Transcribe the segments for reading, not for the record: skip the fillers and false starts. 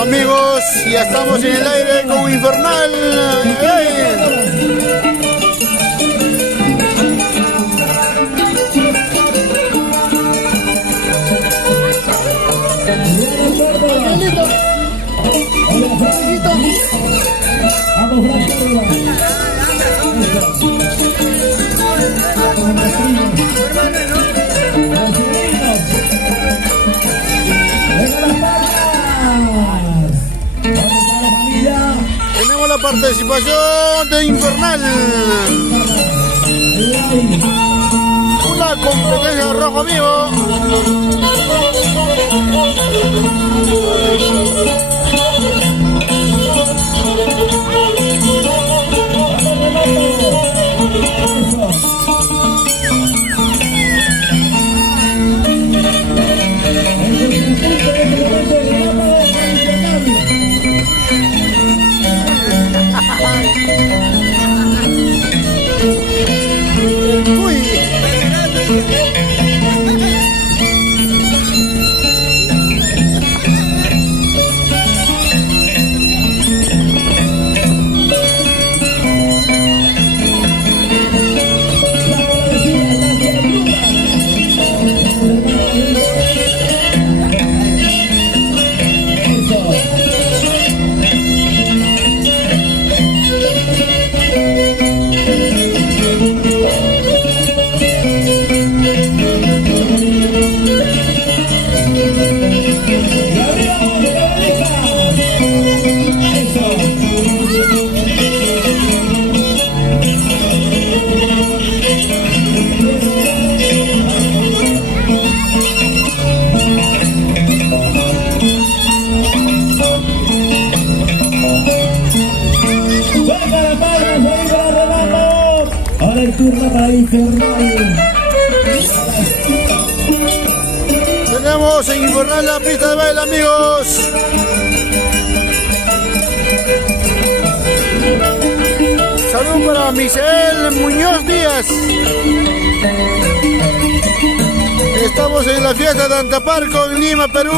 Amigos, ya estamos en el aire con Infernal. Tenemos la participación de Infernal. Una competencia de rojo vivo. Tenemos en Infernal la pista de baile, amigos. Saludos para Misael Muñoz Díaz. Estamos en la fiesta de Antaparco en Lima, Perú.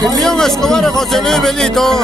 Simeón Escobar, José Luis Belito.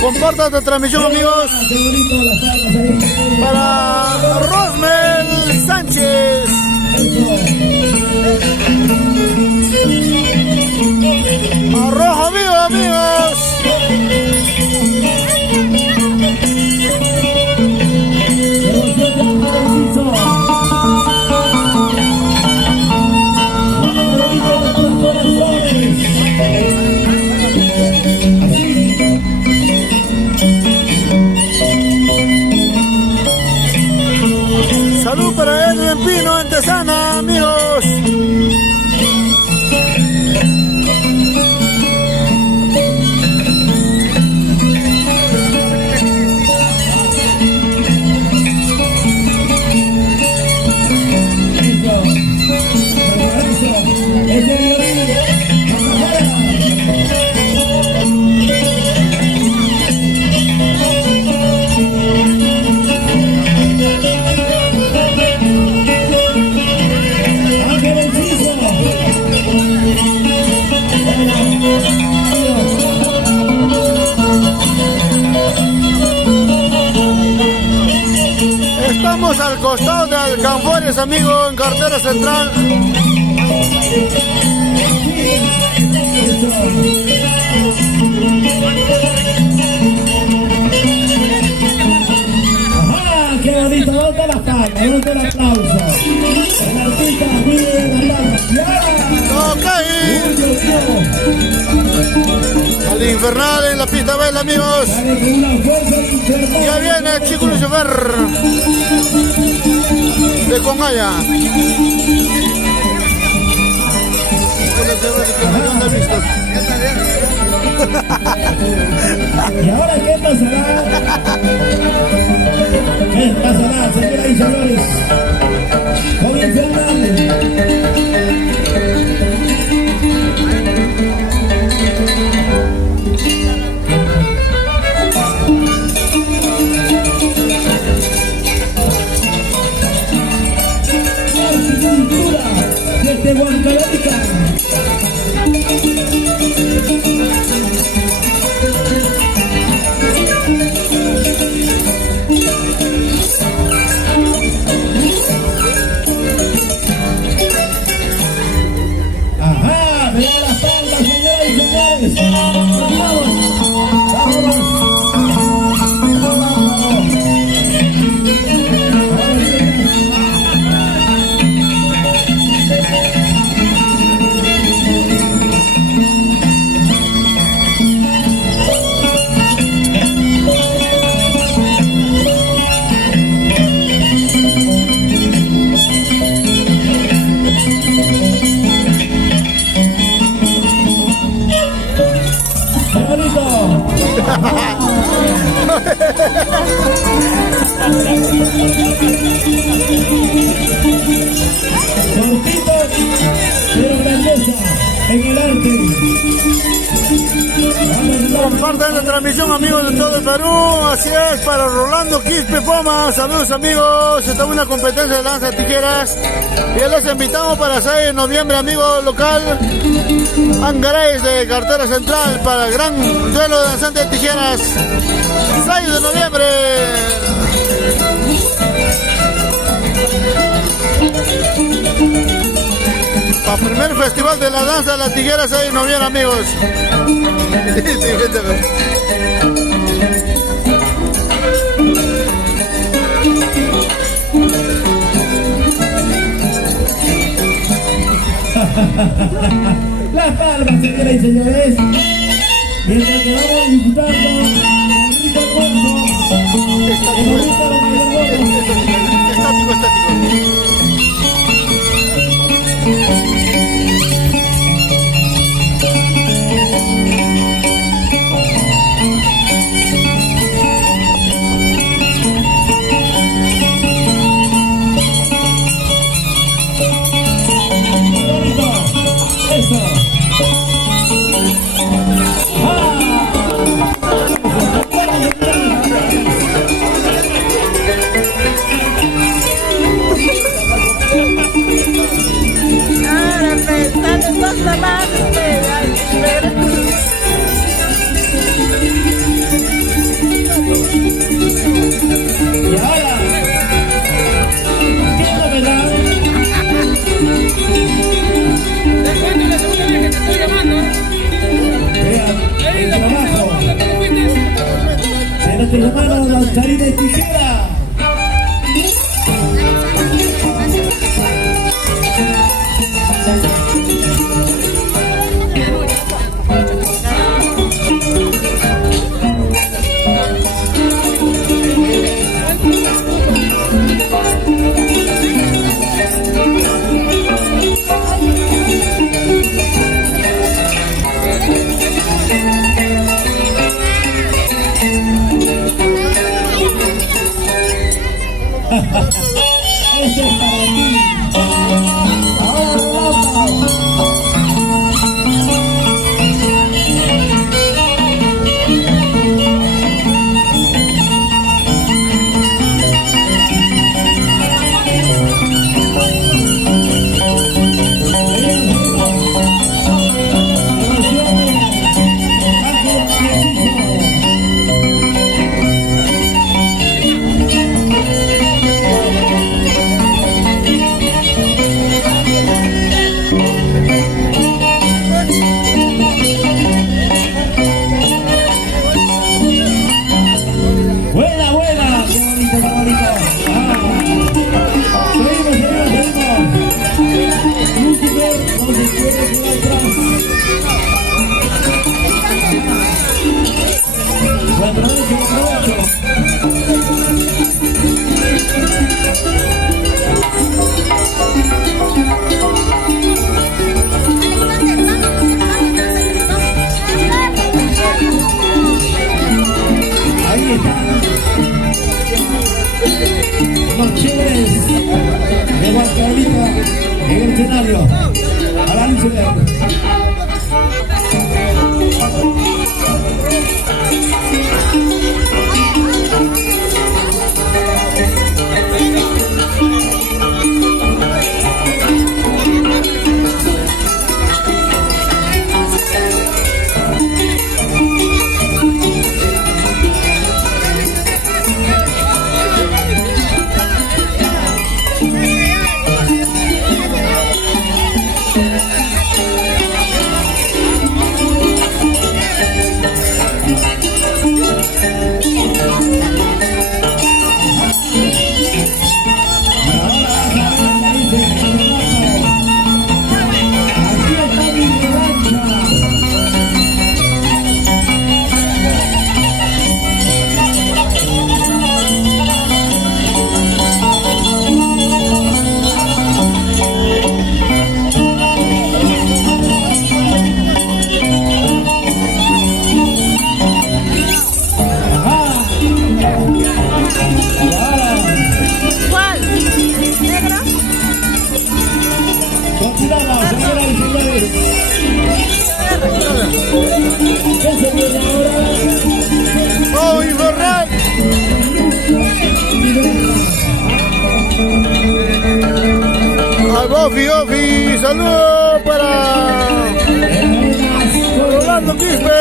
Compartan esta transmisión, amigos, para Rosmel Sánchez. A rojo vivo, amigos. Salud para Edwin Pino. Canfores, amigo, en cartera central. Ajá, qué bonito, ¿dónde la palma? ¿Dónde el aplauso? El artista vive en la Ok. Al infernal en la pista baila, amigos. Ya viene el chico Lucifer de Congaya. ¿Y ahora qué pasará? ¿Qué pasará, señoras y señores? Con infernal. Desde Huancavelica. Ajá, me da las palmas, señoras y señores. Vamos, vámonos. Cortito, pero grandeza en el arte. Compartan la transmisión, amigos de todo el Perú. Así es, para Rolando Quispe Poma. Saludos, amigos. Está una competencia de lanza de tijeras. Y les invitamos para el 6 de noviembre, amigo local. Angaray de cartera central para el gran duelo de lanzante de tijeras. 6 de noviembre. Para el primer festival de la danza de las tijeras 6 de noviembre, amigos. Las palmas, señoras y señores. Mientras que vamos disfrutando el rico almuerzo. Estático, estático. Eso. Ahora pensando en dos llamadas, Y ahora, ¿qué novedad? te cuento la segunda vez que te estoy llamando. Vean, el trabajo de nuestros hermanos danzarines de tijera. Este es para ti. Ahora en el escenario. A la luz de ¡Oh, Infernal! ¡Al Bofi! ¡Saludos para Rolando Quispe!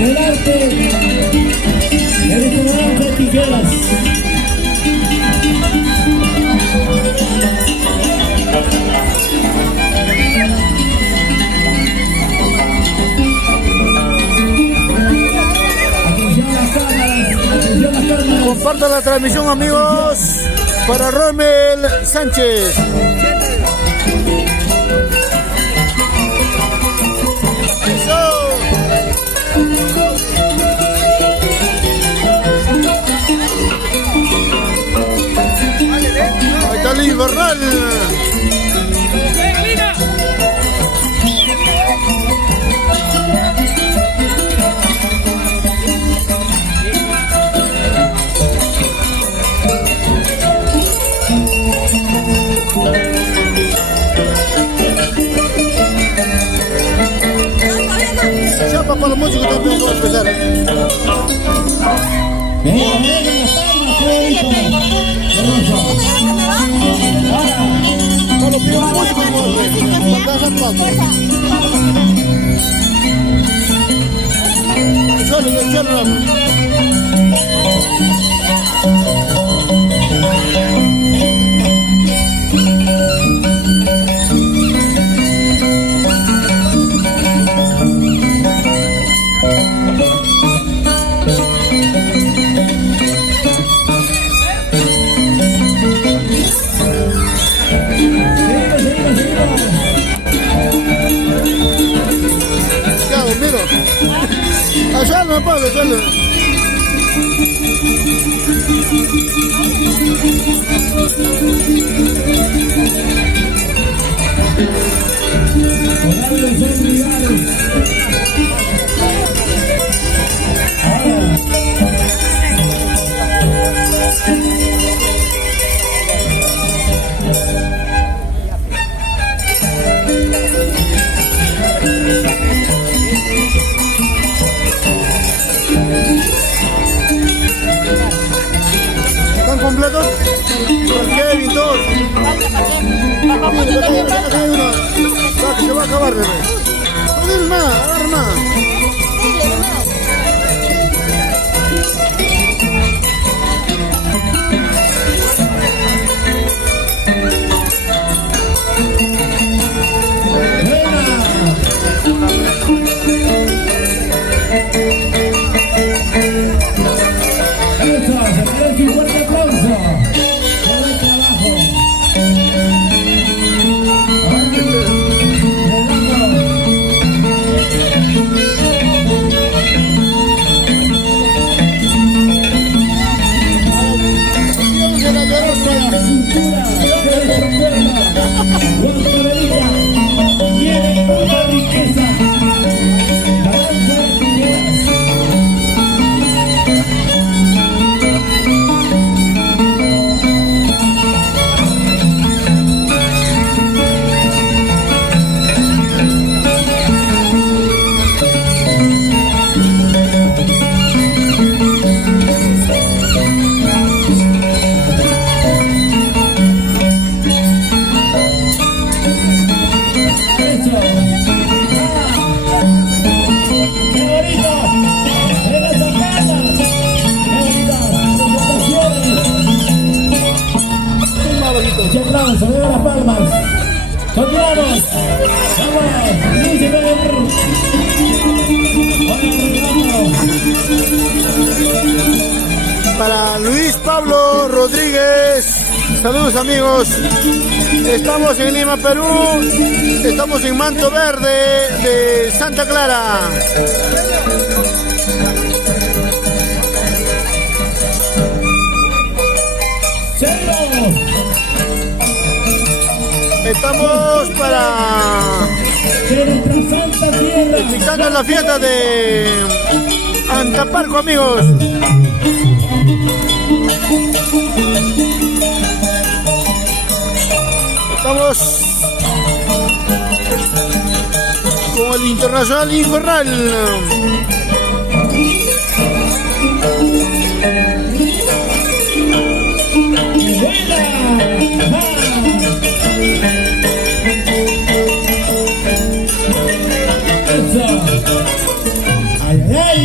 El arte, el comandante de tijeras. Compartan la transmisión, amigos, para Rommel Sánchez. Ahí está el Infernal. Chapa para los músicos también vamos a empezar. Para los primeros músicos vamos a empezar. Allá no puedo, allá. ¿Están completos? Kevin, todos. Que se va a acabar, bebé. No tienes más, agarra más. Continuamos. Vamos. Lucifer. Para Luis Pablo Rodríguez, saludos amigos. Estamos en Lima, Perú. Estamos en Manto Verde de Santa Clara. Estamos para escuchando la fiesta de Antaparco, amigos. Estamos con el Internacional Infernal. Ay, ay, ay.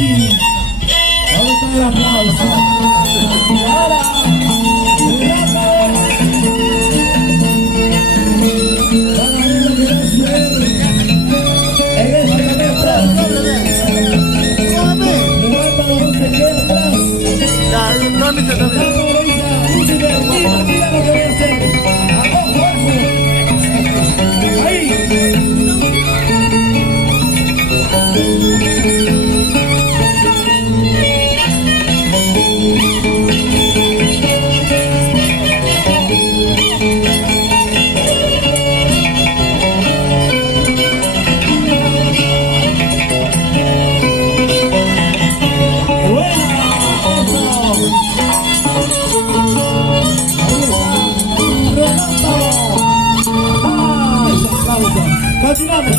Vamos a dar aplauso. Y ahora, continuamos.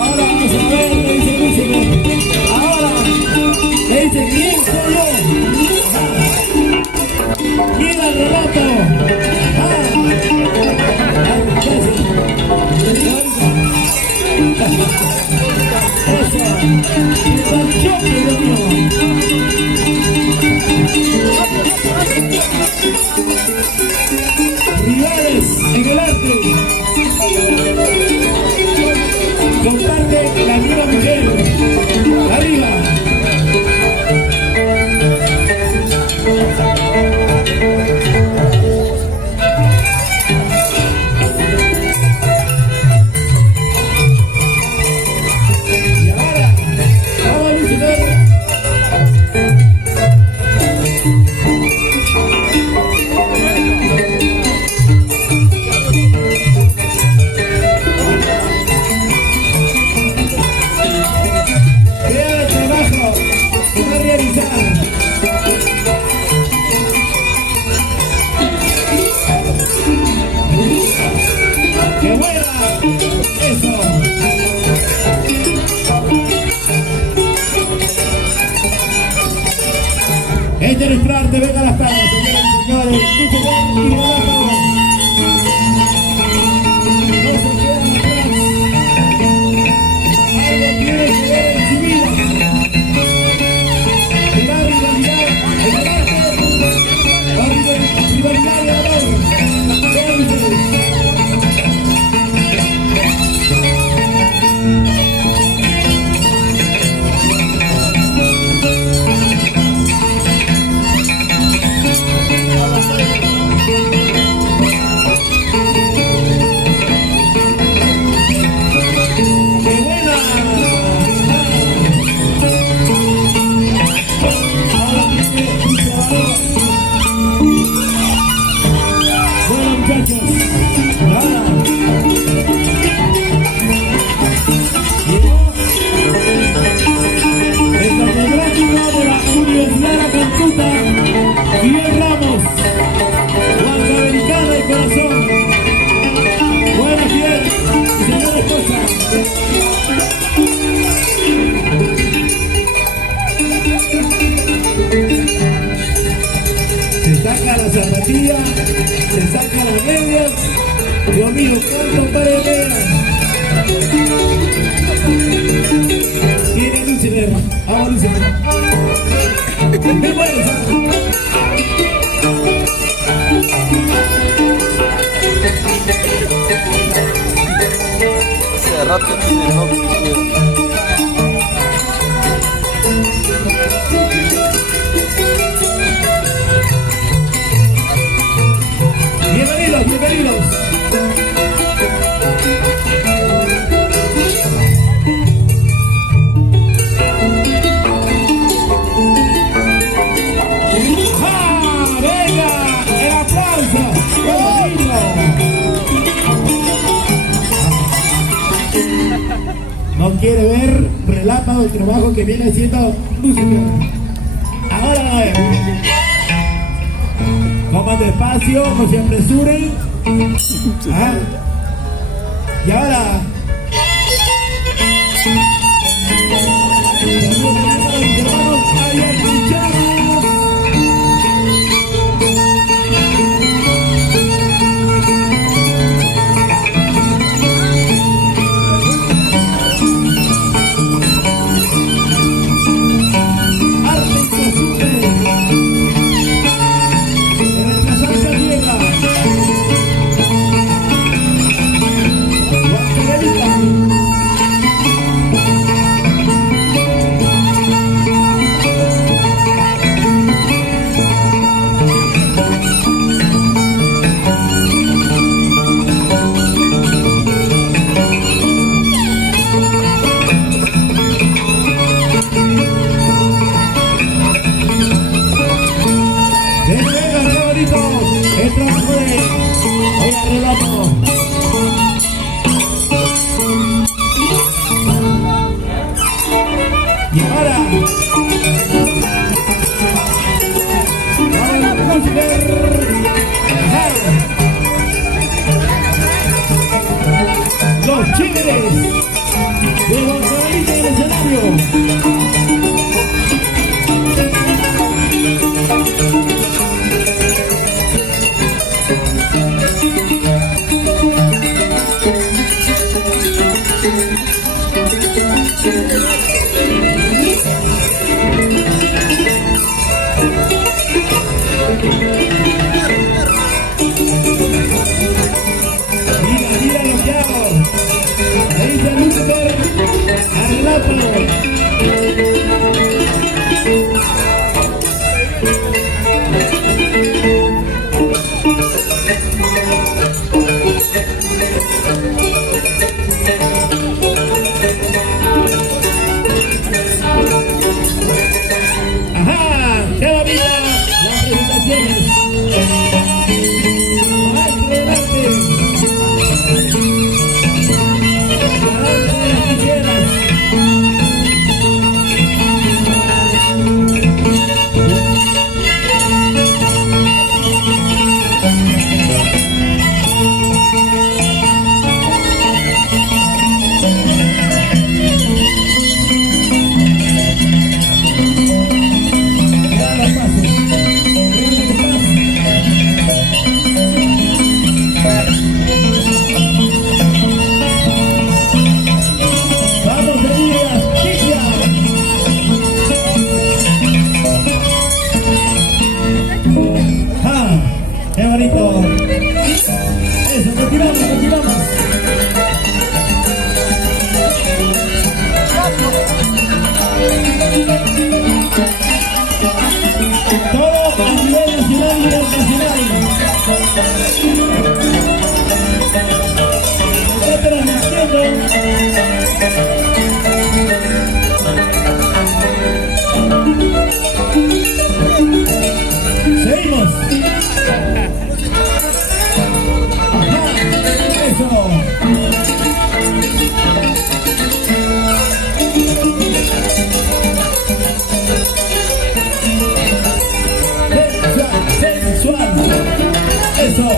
Ahora vamos a ver, le dice Lucifer. Ahora le dice, ¿quién soy yo? Mira el relato. Rivales en el arte. Comparte la misma mujer. Arriba. Y ahora, vamos a Lucifer. Este es nuestro arte, venga a las palmas, señores y señores, escuchen y no las palmas. No se quedan atrás. Algo tiene que ver en su vida. La rivalidad, el arte, la rivalidad y el amor. Vean ustedes. Se saca las medias. Dios mío, cuánto paredes. Tiene Lucifer. Ahora Mauricio. Bien bueno, hace rato que no quiero. Bienvenidos, bienvenidos. ¡Ah! ¡Venga! ¡El aplauso! ¡Qué lindo! No quiere ver relámpago el trabajo que viene haciendo música. Ahora a ver. Coman despacio, no se apresuren. ¿Ah? Y ahora. Y ahora, los Chigres de Gonzalito en el escenario. Mira lo que hago. Ahí está Lucifer, al ajá, qué bonita las presentaciones. Maestro del arte. ¡Qué bonito! Eso, continuamos, continuamos. Todo a nivel nacional y internacional. Está transmitiendo. Seguimos. Sensual. Eso.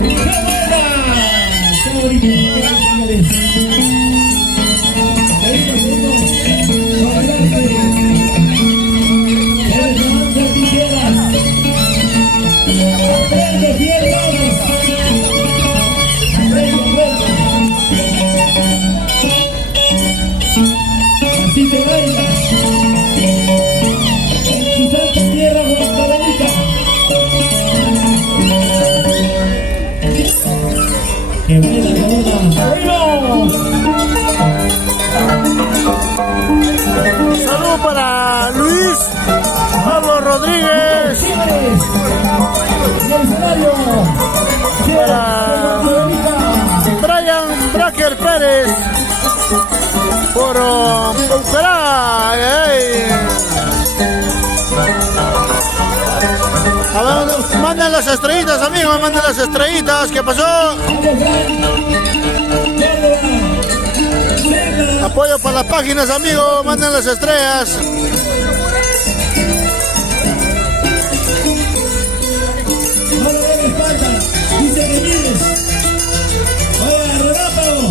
¡Qué buena! ¡Qué bonito! Que buena, que buena. ¡Seguimos! Saludos para Luis Pablo Rodríguez. Para Brian Bracker Pérez. Por Bucaray. A ver, manden las estrellitas, amigos, manden las estrellitas. ¿Qué pasó? Apoyo para las páginas, amigos, manden las estrellas. No le den espalda, dice que mires. Oiga, relámpago.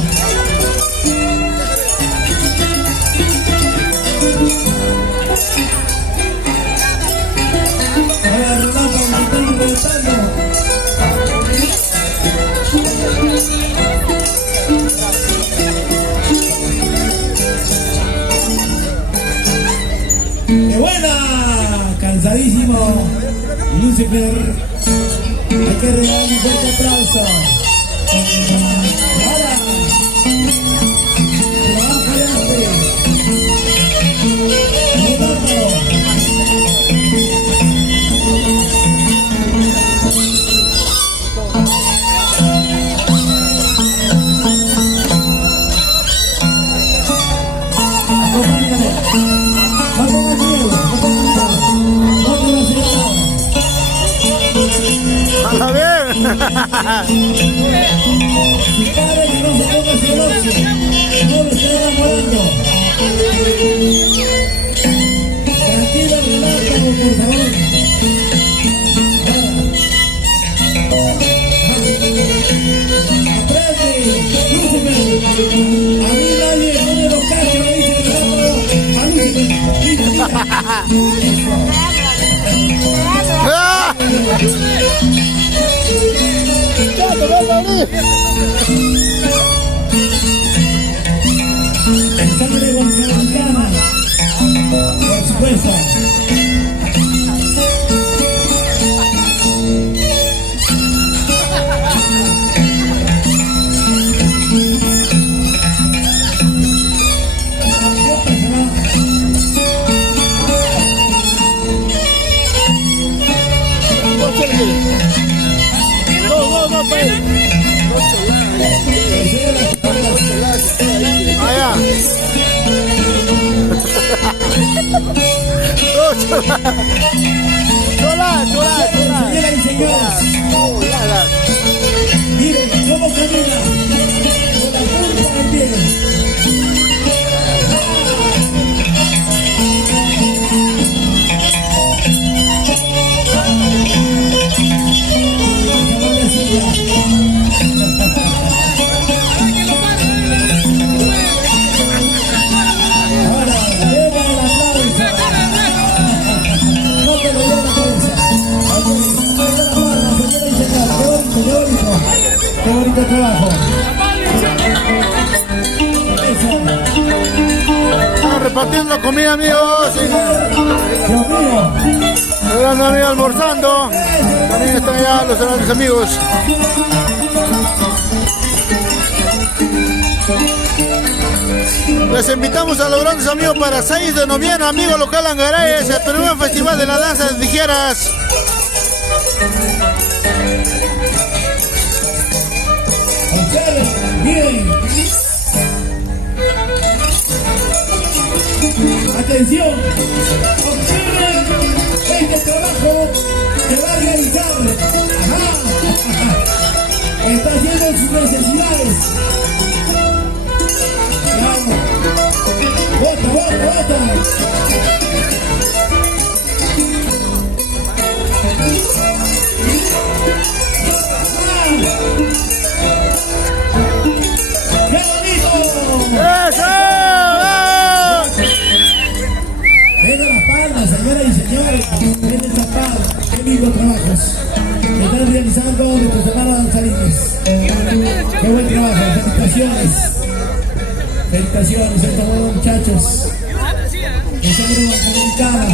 Oiga, relámpago, me están molestando. ¡Qué buena! Cansadísimo. Lucifer. Hay que regalar un fuerte aplauso. Ahora. Trabaja adelante. Relámpago. ¡Hala bien! Si padre que no se ponga celoso, no lo esté enamorando. Tranquilo, relámpago, por favor. Aprende, Lucifer. A mí nadie pone los cachos, me dice relámpago. A Lucifer. Mira. ¡Ah! En sangre guatemaltecana, por supuesto. Allá. Chola. Señoras y señores, miren cómo camina con la punta del pie. Ahora, lleva el aplauso. No te lo lleva la cabeza. Qué bonito trabajo. Eso. Estamos repartiendo comida, amigos. Dios mío. Esperando, amigos, almorzando. También están allá los grandes amigos. Les invitamos a los grandes amigos para 6 de noviembre, amigos local Angarayes, el primer festival de la danza de tijeras. Observen, miren. Atención. Observen este trabajo que va a realizar. Ajá. Está haciendo sus necesidades. Vamos. Bota. ¡Qué bonito! ¡Eso! Ven a la palma, señoras y señores. Ven a esta palma. Qué lindos trabajos que están realizando nuestros hermanos danzarines. Qué buen trabajo. Felicitaciones a estos buenos muchachos. En sangre guatemaltecana.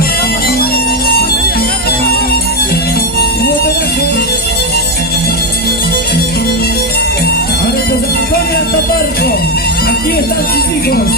Un homenaje. Ahora Atamarco, aquí están sus hijos.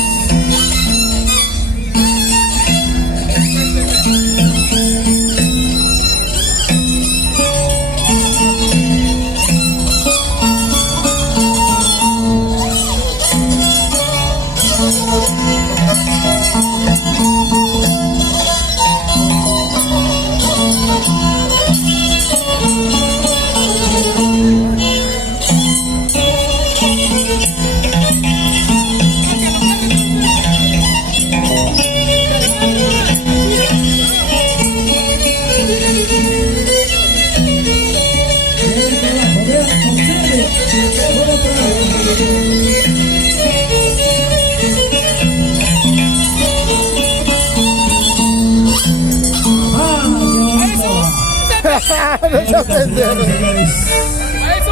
No seas pendejo.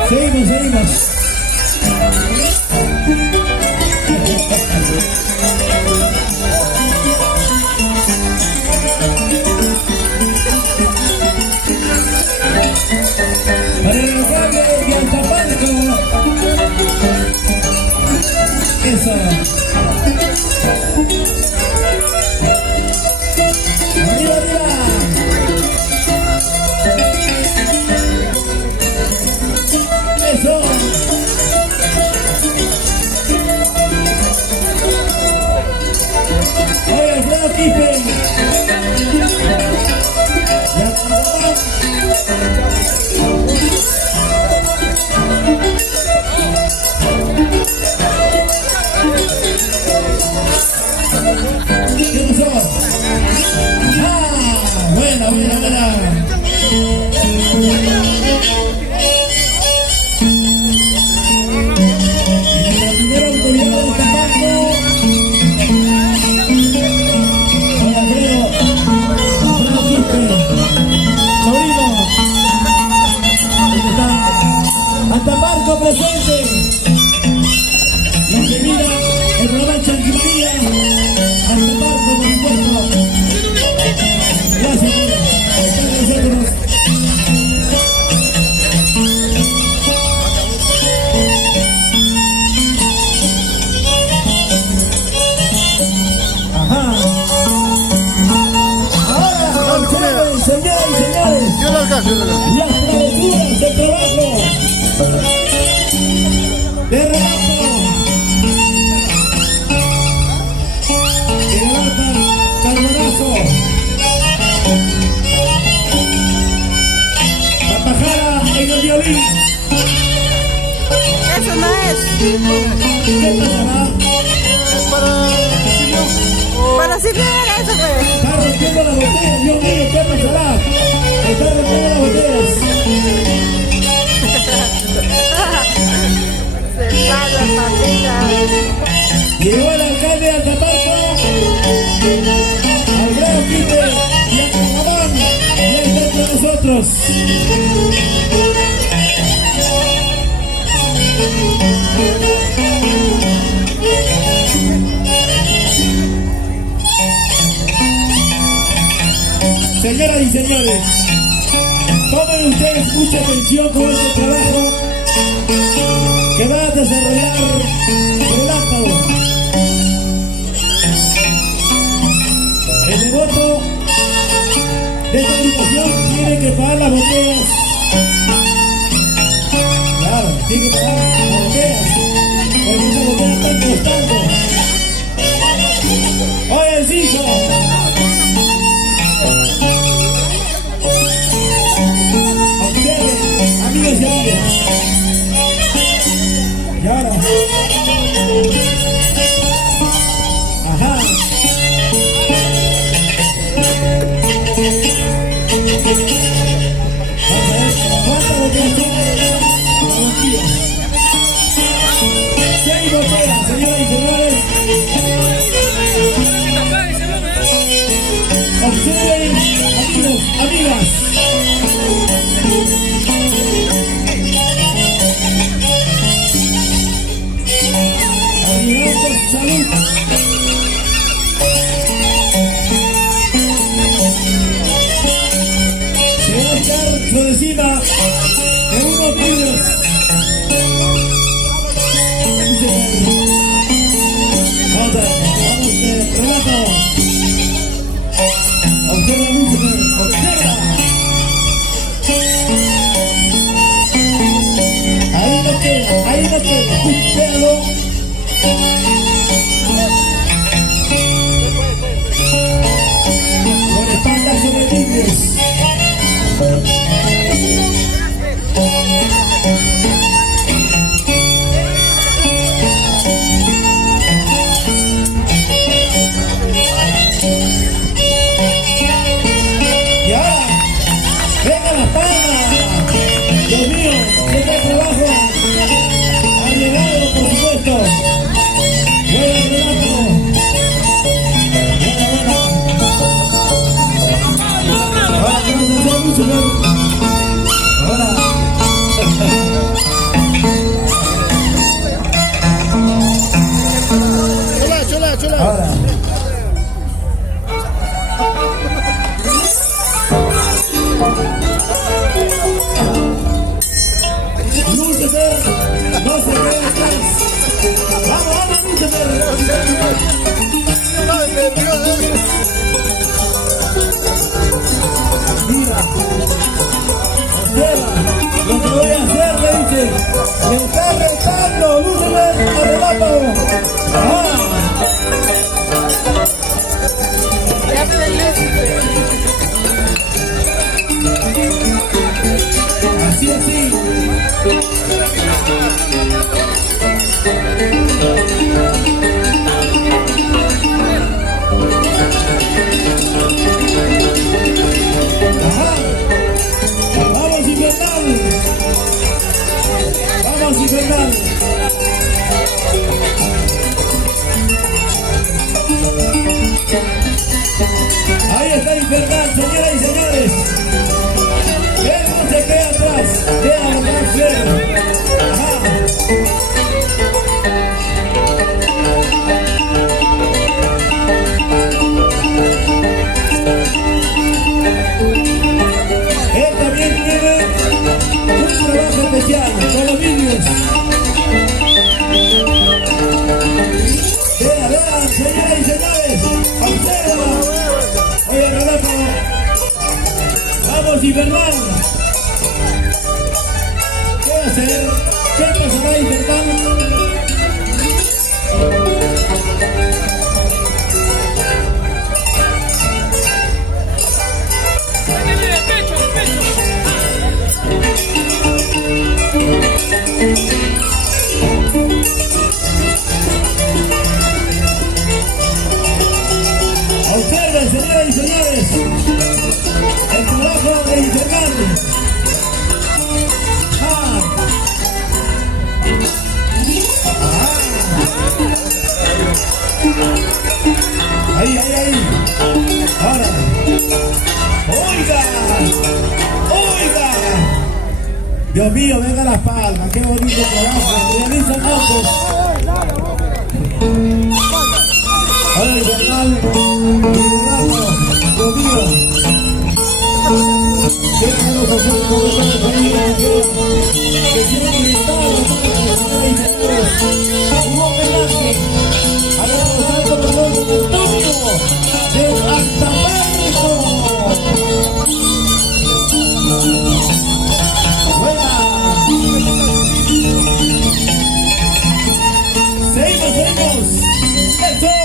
Seguimos, seguimos. Para el alcalde de Atamarco. Eso. Arriba, arriba. Eso. Oye, Alfredo Quispe. Ya, ¿qué pasó? Ah, buena, buena, buena. Atamarco presente. Lo que mira el programa Chanquimaría. Atamarco, por supuesto. Gracias por estar con nosotros. Ajá. Ahora, señores y señores. Yo lo alcanzo, yo lo alcanzo. Las travesuras de trabajo. De relato. Que levantan Carbonazo. Papajara en el violín. Eso no es. ¿Qué pasará? Para si bien era eso, pues. Está rompiendo las botellas, Dios mío, ¿qué pasará? Está rompiendo las botellas. Se pasa, papita. Llegó el alcalde de Atamarco, Alfredo Quispe y Acabamán, y ahí está con nosotros. Señoras y señores, tomen ustedes mucha atención con este trabajo que va a desarrollar Relámpago. El devoto de esta agrupación tiene que pagar las botellas. Claro, tiene que pagar las botellas, porque esas botellas están costando. Oye, Enciso. Observen, amigos y amigas. Y ahora. Ajá. Vamos a ver cuántas botellas tiene Barranquilla. 6 botellas, señoras y señores. Observen, amigos, amigas. Admiramos salud. Se va a echar por encima de unos vidrios. Con espaldas sobre líneas. Ahora. Lucifer, no se quede atrás. Vamos, vamos, Lucifer. Mira, observa lo que voy a hacer, le dice. Le está retando, Lucifer, arrebato. Así, así. Ajá. Vamos, Infernal. Vamos, Infernal. Ahí está Infernal, señoras y señores. Él no se queda atrás. Déjalo más ver. Ajá. Él también tiene un trabajo especial con los niños. Vean, vean, señoras y señores. Observa. Oye, Renato. Vamos, Infernal. ¿Qué va a hacer? ¿Qué pasará, Infernal? Observen, señoras y señores, el trabajo de Infernal. Ahí, ahí, ahí. Ahora. Oiga, oiga. Dios mío, venga las palmas. Qué bonito trabajo. Realizan otros. Ahora Infernal, Dios mío. Déjanos hacer un comentario ahí, que quieren gritar, un homenaje a nuestro santo perdón Antonio de Antamarco. Buena. Seguimos, seguimos. ¡Eso!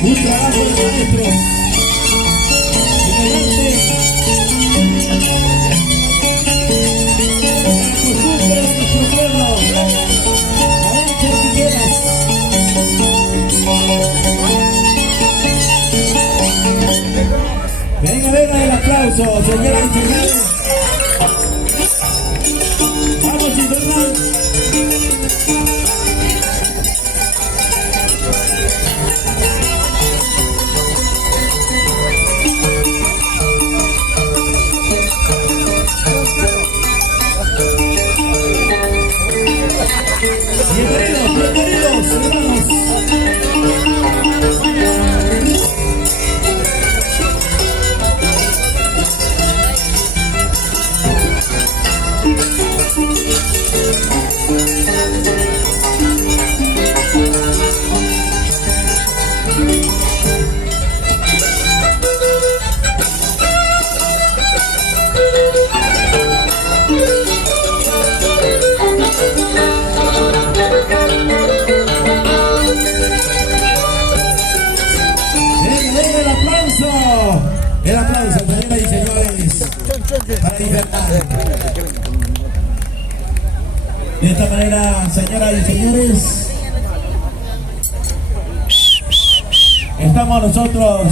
Un trabajo de maestros. Adelante. aplauso, señoras y señores. Vamos, Infernal. Bienvenidos, bienvenidos, hermanos. El aplauso, señoras y señores, para Infernal. De esta manera, señoras y señores, estamos nosotros